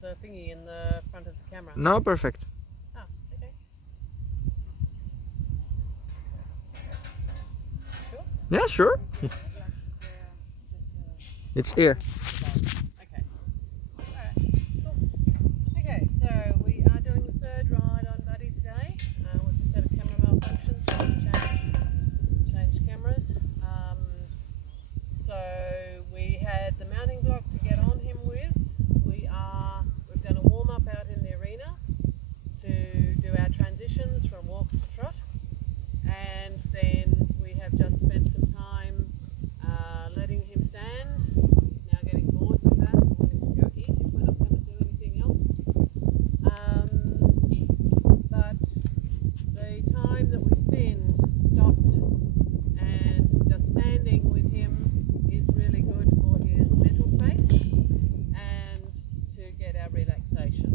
The thingy in the front of the camera. No, perfect. Oh, okay. Sure? Yeah, sure. It's here. Okay. Alright, cool. Okay, so we are doing the third ride on Buddy today. We've just had a camera malfunction, so we've changed cameras. So we had the mounting block to get on him with. We've done a warm up out in the arena to do our transitions from walk to trot, and then we have just spent some time letting him stand. He's now getting bored with that and wanting to go eat if we're not going to do anything else. But the time that we spend stopped and just standing with him is really good for his mental space and to get our relaxation.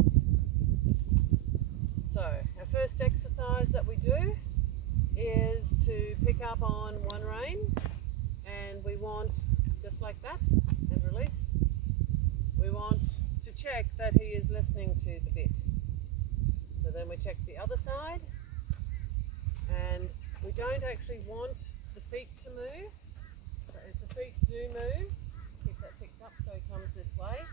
So our first exercise that we do is to pick up on one rein, and we want, just like that, and release. We want to check that he is listening to the bit. So then we check the other side, and we don't actually want the feet to move. But if the feet do move, keep that picked up so he comes this way.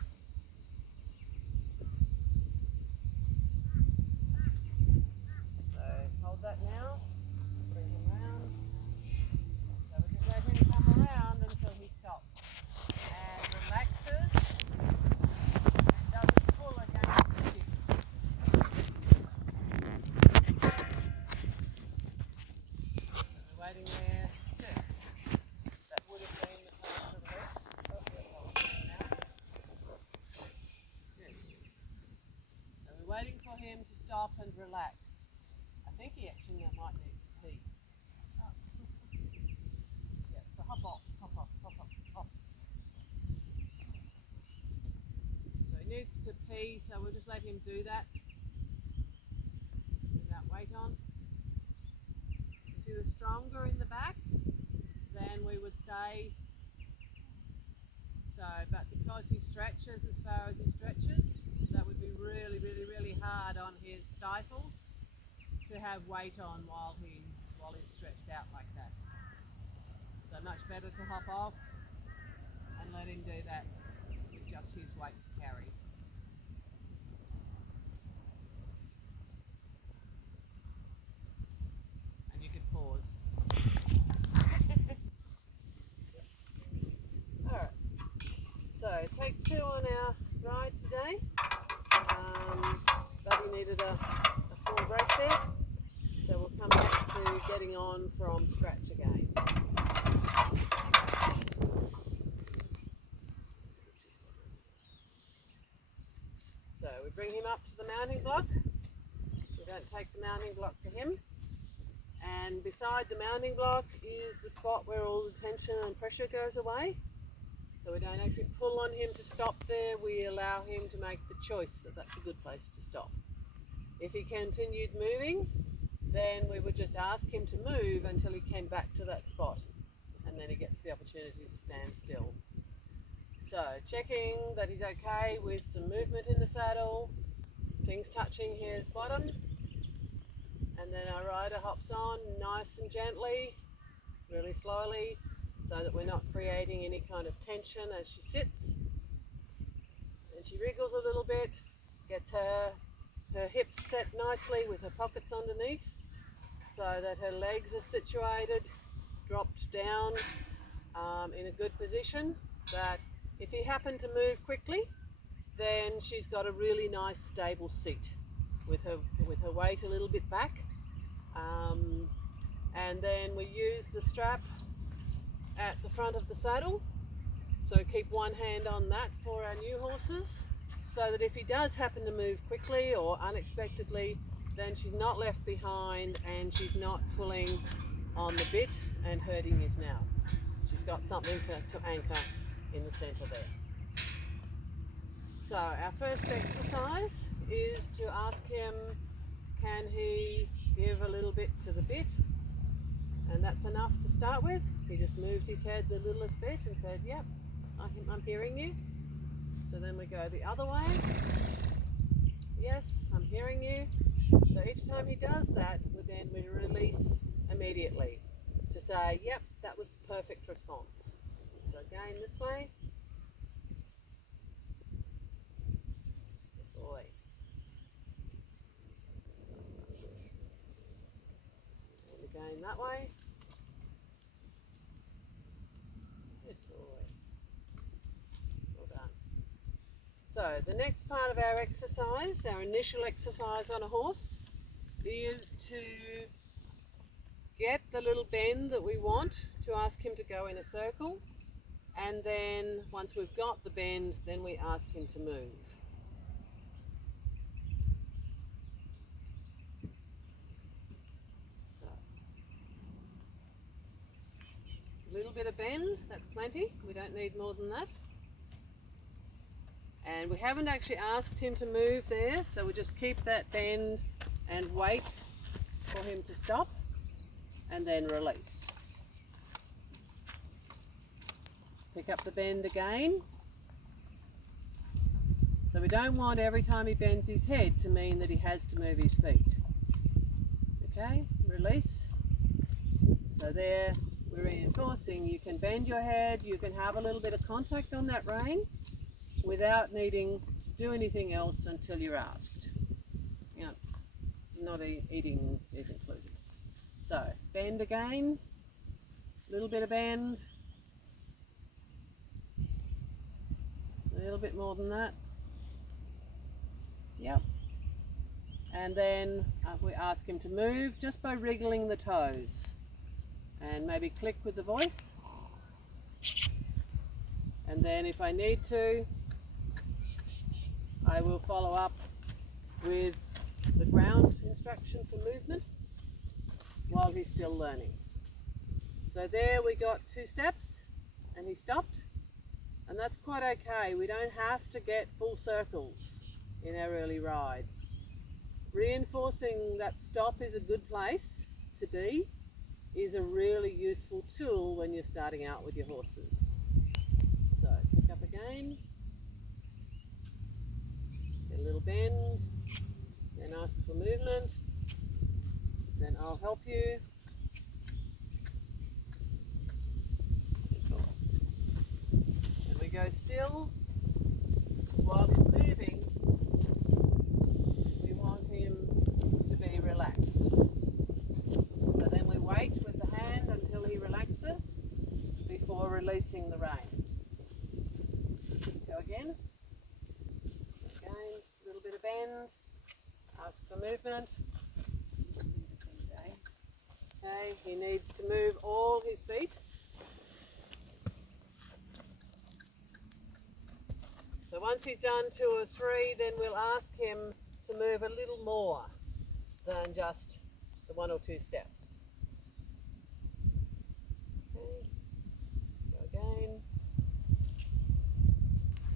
So hold that now, bring him round. So we just let him come around until he stops and relaxes and doesn't pull against the hip. So we're waiting there. Good. That would have been the time to release. Oh, we're holding now. Good. So we're waiting for him to stop and relax. I think he actually might need to pee. Yeah, so hop off, hop off, hop off, hop. So he needs to pee, so we'll just let him do that without weight on. If he was stronger in the back, then we would stay. So, but because he stretches as far as he stretches, that would be really, really, really hard on his stifles to have weight on while he's stretched out like that. So much better to hop off and let him do that with just his weight to carry. And you could pause. Alright, so take two on our ride today. Buddy needed a small break there, so we'll come back to getting on from scratch again. So we bring him up to the mounting block. We don't take the mounting block to him. And beside the mounting block is the spot where all the tension and pressure goes away. So we don't actually pull on him to stop there. We allow him to make the choice that that's a good place to stop. If he continued moving, then we would just ask him to move until he came back to that spot. And then he gets the opportunity to stand still. So checking that he's okay with some movement in the saddle, things touching his bottom, and then our rider hops on nice and gently, really slowly, so that we're not creating any kind of tension as she sits. And she wriggles a little bit, gets her hips set nicely with her pockets underneath, so that her legs are situated, dropped down in a good position, that if he happened to move quickly, then she's got a really nice stable seat with her weight a little bit back. And then we use the strap at the front of the saddle, so keep one hand on that for our new horses, so that if he does happen to move quickly or unexpectedly, then she's not left behind and she's not pulling on the bit and hurting his mouth. She's got something to anchor in the centre there. So our first exercise is to ask him, can he give a little bit to the bit? And that's enough to start with. He just moved his head the littlest bit and said, yep, I'm hearing you. So then we go the other way. Yes, I'm hearing you. So each time he does that, then we release immediately to say, yep, that was the perfect response. So again this way. Good boy. And again that way. Good boy. Well done. So the next part of our exercise, our initial exercise on a horse, is to get the little bend that we want, to ask him to go in a circle, and then once we've got the bend, then we ask him to move. So, a little bit of bend, that's plenty, we don't need more than that. And we haven't actually asked him to move there, so we just keep that bend and wait for him to stop, and then release. Pick up the bend again. So we don't want every time he bends his head to mean that he has to move his feet. Okay, release. So there we're reinforcing. You can bend your head, you can have a little bit of contact on that rein without needing to do anything else until you're asked. You know, not eating is included. So bend again, a little bit of bend, a little bit more than that. Yep. And then we ask him to move just by wriggling the toes, and maybe click with the voice. And then if I need to, I will follow up with the ground instruction for movement while he's still learning. So there we got 2 steps and he stopped, and that's quite okay. We don't have to get full circles in our early rides. Reinforcing that stop is a good place to be, is a really useful tool when you're starting out with your horses. So pick up again, get a little bend, then ask for movement, then I'll help you. And we go still. While he's moving, we want him to be relaxed. So then we wait with the hand until he relaxes before releasing the rein. Go again. Again, a little bit of bend. Ask for movement. Okay, he needs to move all his feet. So once he's done 2 or 3, then we'll ask him to move a little more than just the 1 or 2 steps. Okay, go again.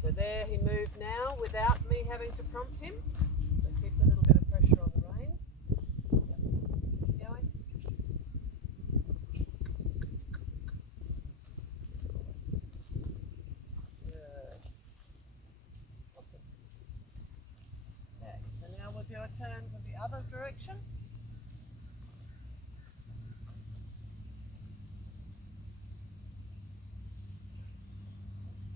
So there he moved now without me having to prompt him. So keep a little bit of pressure on the rein. Yep. Keep going. Good. Awesome. Okay, so now we'll do a turn to the other direction.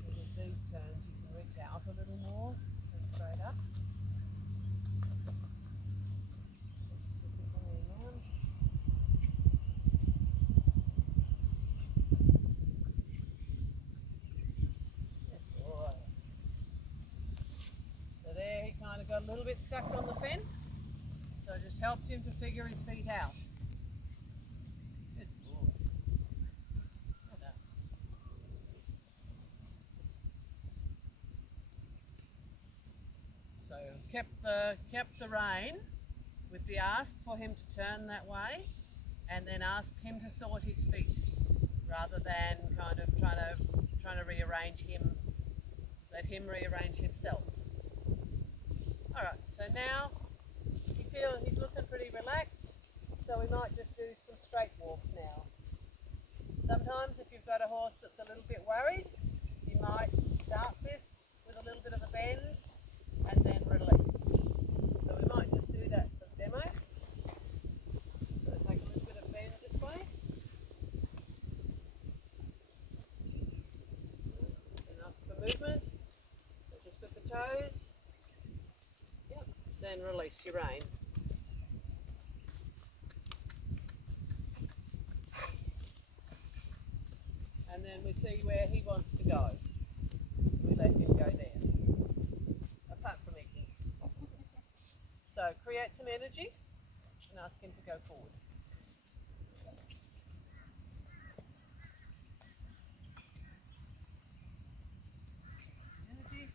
So with these turns you can reach out a little more and straight up. So there he kind of got a little bit stuck on the fence, so I just helped him to figure his feet out. Good boy. Well done. So kept the rein with the ask for him to turn that way, and then asked him to sort his feet rather than kind of trying to rearrange him, let him rearrange himself. Alright, so now you feel he's looking pretty relaxed, so we might just do some straight walks now. Sometimes if you've got a horse that's a little bit worried, you might start this with a little bit of a bend and then release. So we might just do that for the demo. So take a little bit of bend this way. And ask for movement. So just with the toes. Yep. Then release your rein. And then we see where he wants to go. We let him go there, apart from eating. So create some energy and ask him to go forward. Energy.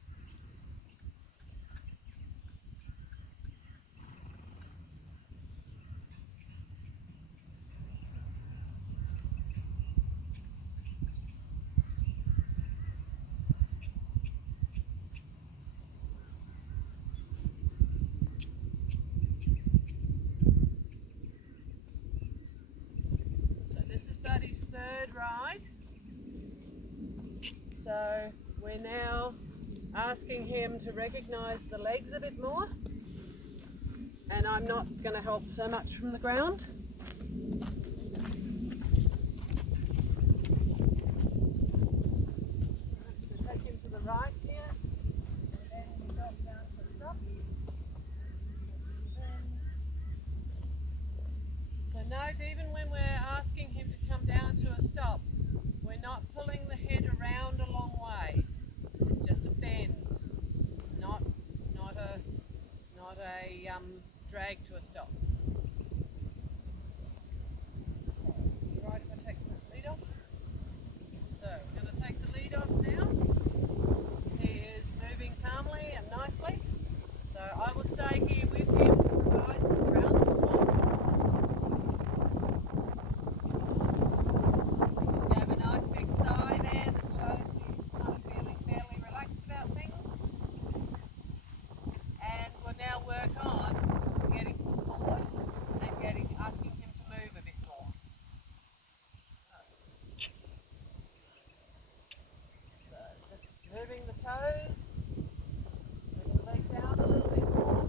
Third ride. So we're now asking him to recognise the legs a bit more, and I'm not going to help so much from the ground. So take him to the right here, and then we drop down to a stop. So note, even when we're asking him to come down to a stop, we're not pulling the head around a long way. It's just a bend. It's not a drag to a stop. You right if I take the lead off? So we're going to take the lead off now. He is moving calmly and nicely. So I will stay here with him to provide some ground support. Moving the toes, moving the legs out a little bit more.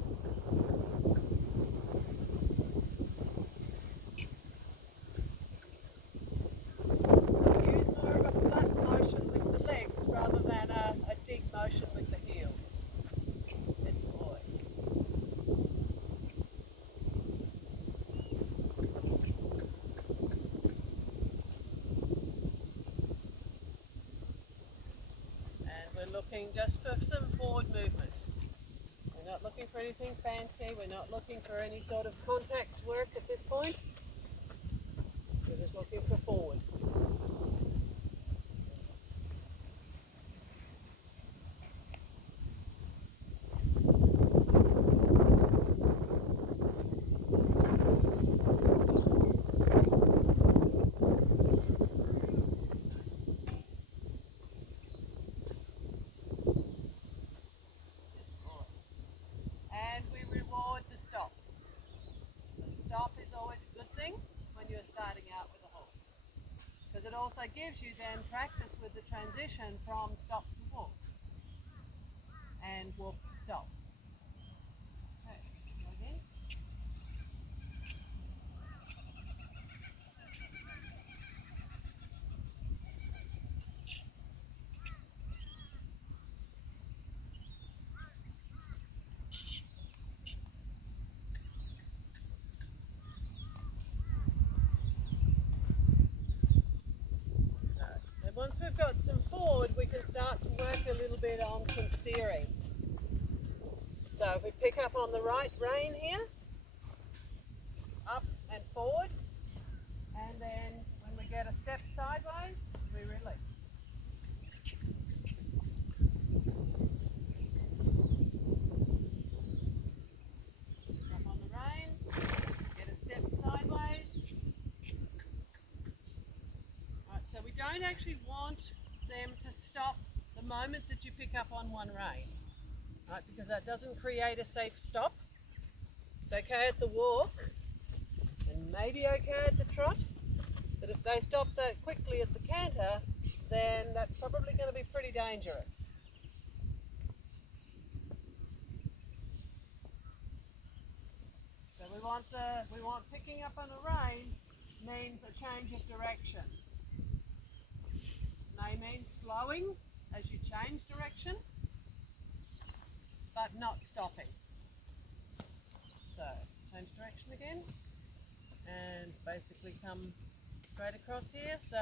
We use more of a flat motion with the legs rather than a deep motion with the heels. Good boy. We're looking just for some forward movement. We're not looking for anything fancy. We're not looking for any sort of contact work at this point. We're just looking for forward. It also gives you then practice with the transition from stop to walk and walk to stop. Okay, go again. Once we've got some forward, we can start to work a little bit on some steering. So if we pick up on the right rein here, up and forward, and then when we get a step sideways, we release. Up on the rein, get a step sideways. So we don't actually want them to stop the moment that you pick up on one rein, right? Because that doesn't create a safe stop. It's okay at the walk and maybe okay at the trot, but if they stop that quickly at the canter, then that's probably going to be pretty dangerous. we want picking up on a rein means a change of direction. May mean slowing as you change direction, but not stopping. So change direction again, and basically come straight across here. So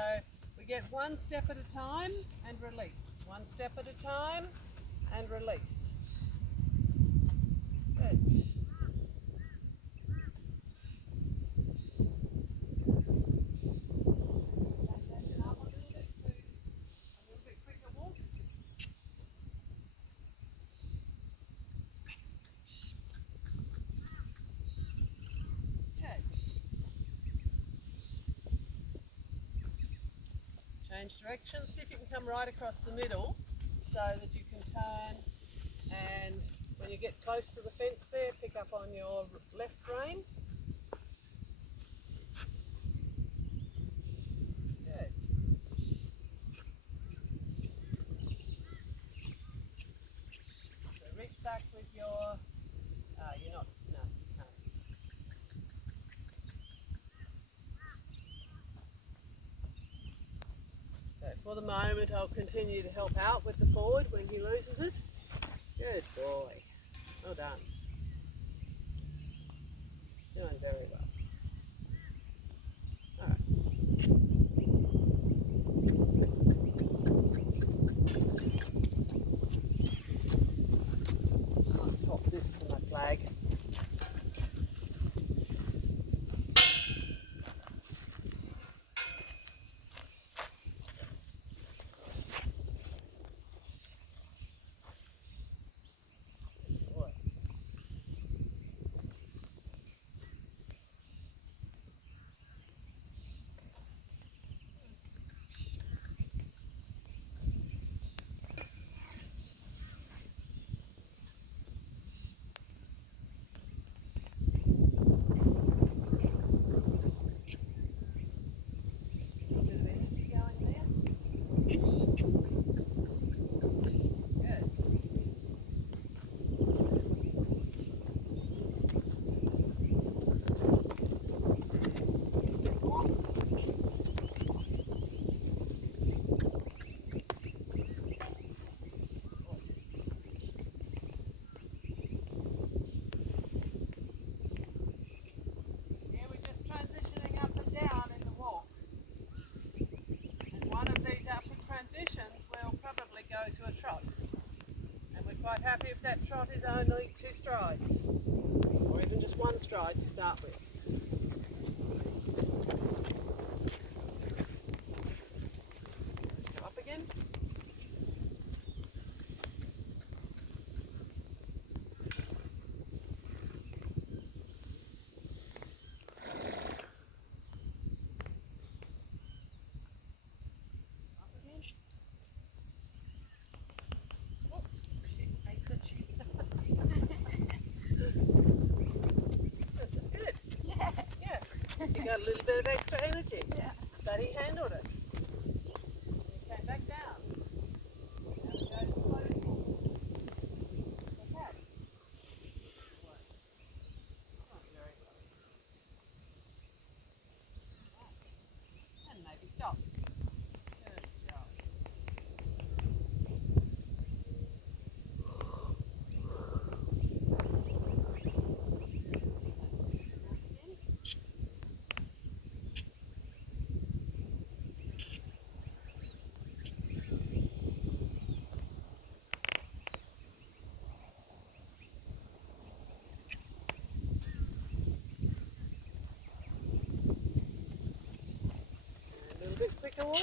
we get one step at a time and release. One step at a time and release. Good. Change direction, see if you can come right across the middle so that you can turn, and when you get close to the fence there, pick up on your left rein. Good. So reach back with your, you're not, no, no. So for the moment I'll continue to help out with the forward when he loses it. Good boy. Well done. Doing very well. Alright. I'll swap this for my flag. To a trot, and we're quite happy if that trot is only 2 strides or even just 1 stride to start with. Go up again. He got a little bit of extra energy, but he handled it. He came back down. Now we go to the floating ball. Okay. Oh, very well. Right. And maybe stop. Good job. A bit quicker walk.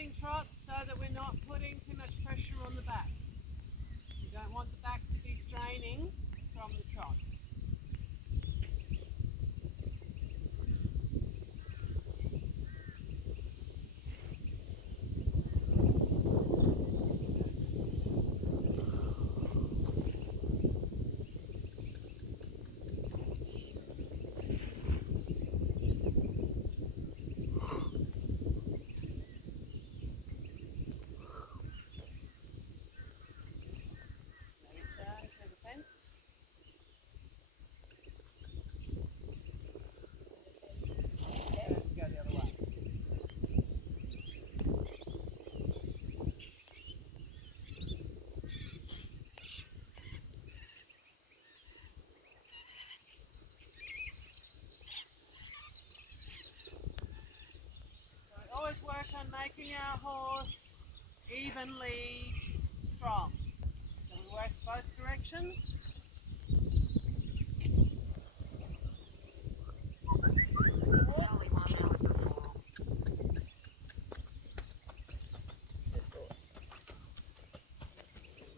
using trots so that we're not putting too much pressure on the back. You don't want the back to be straining from the trot. Always work on making our horse evenly strong. So we work both directions.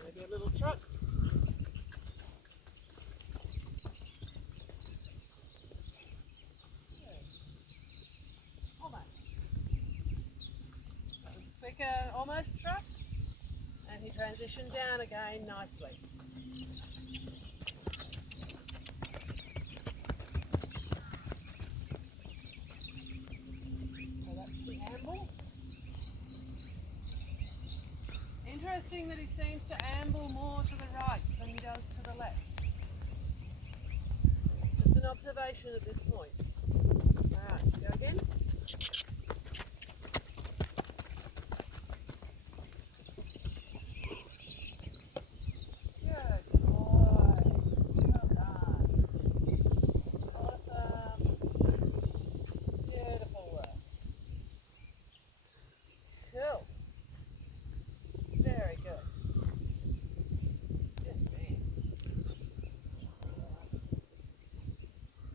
Maybe a little trot. Quicker, almost trot, and he transitioned down again nicely. So that's the amble. Interesting that he seems to amble more to the right than he does to the left. Just an observation at this point. Alright, go again. Very good. Good man.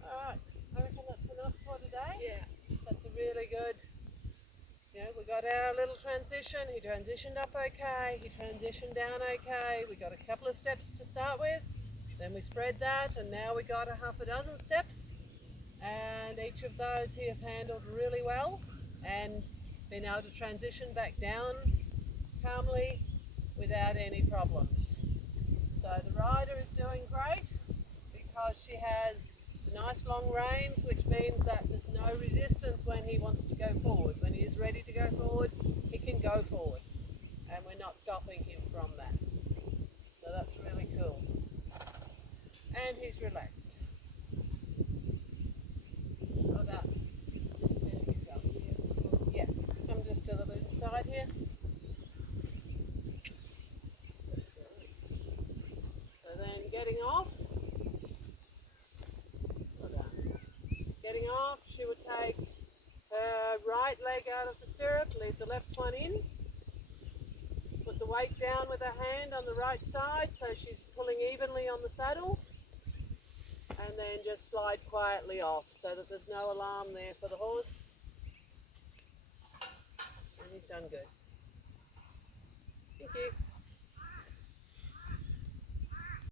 Alright, I reckon that's enough for today. Yeah. That's a really good, we got our little transition. He transitioned up okay, he transitioned down okay. We got a couple of steps to start with, then we spread that, and now we got a half a dozen steps. And each of those he has handled really well and been able to transition back down calmly without any problems. So the rider is doing great because she has nice long reins, which means that there's no resistance when he wants to go forward. When he is ready to go forward, he can go forward, and we're not stopping him from that. So that's really cool. And he's relaxed. Well done. Yeah, come just a little inside here. So then getting off. Well done. Getting off, she will take her right leg out of the stirrup, leave the left one in. Put the weight down with her hand on the right side so she's pulling evenly on the saddle. And then just slide quietly off so that there's no alarm there for the horse. And he's done good. Thank you.